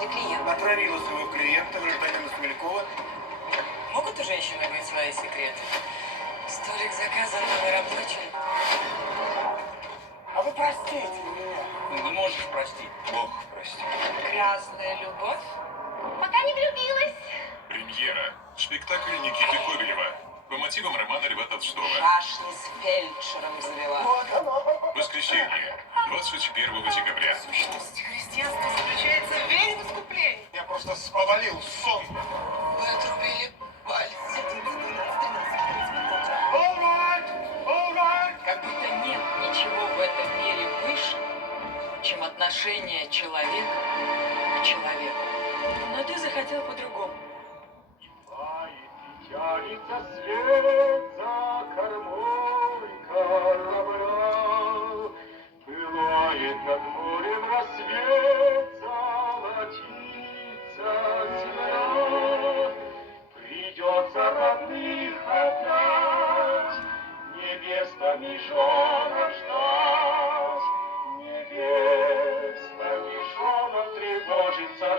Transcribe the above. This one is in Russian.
для клиента. Отравила своего клиента, гражданина Смелькова. Могут у женщины быть свои секреты? Столик заказан, номер рабочий. А вы простите меня. Ну, можешь простить. Бог прости. Грязная любовь? Пока не влюбилась. Премьера. Спектакль Никиты Ковелева. По мотивам романа Льва Толстого. Шашни с фельдшером завела. Вот оно. Воскресенье. 21 декабря. Сущность христианства заключается в вере в искупление. Я просто повалил сон. Вы отрубили палец. 11, 12, 13, All right, all right. Как будто нет ничего в этом мире выше, чем отношение человека к человеку. Но ты захотел по-другому. Тянется свет за кормой корабля, пылает над морем рассвет, золотится земля. Придется родных опять невестами женам ждать, невестами женам тревожится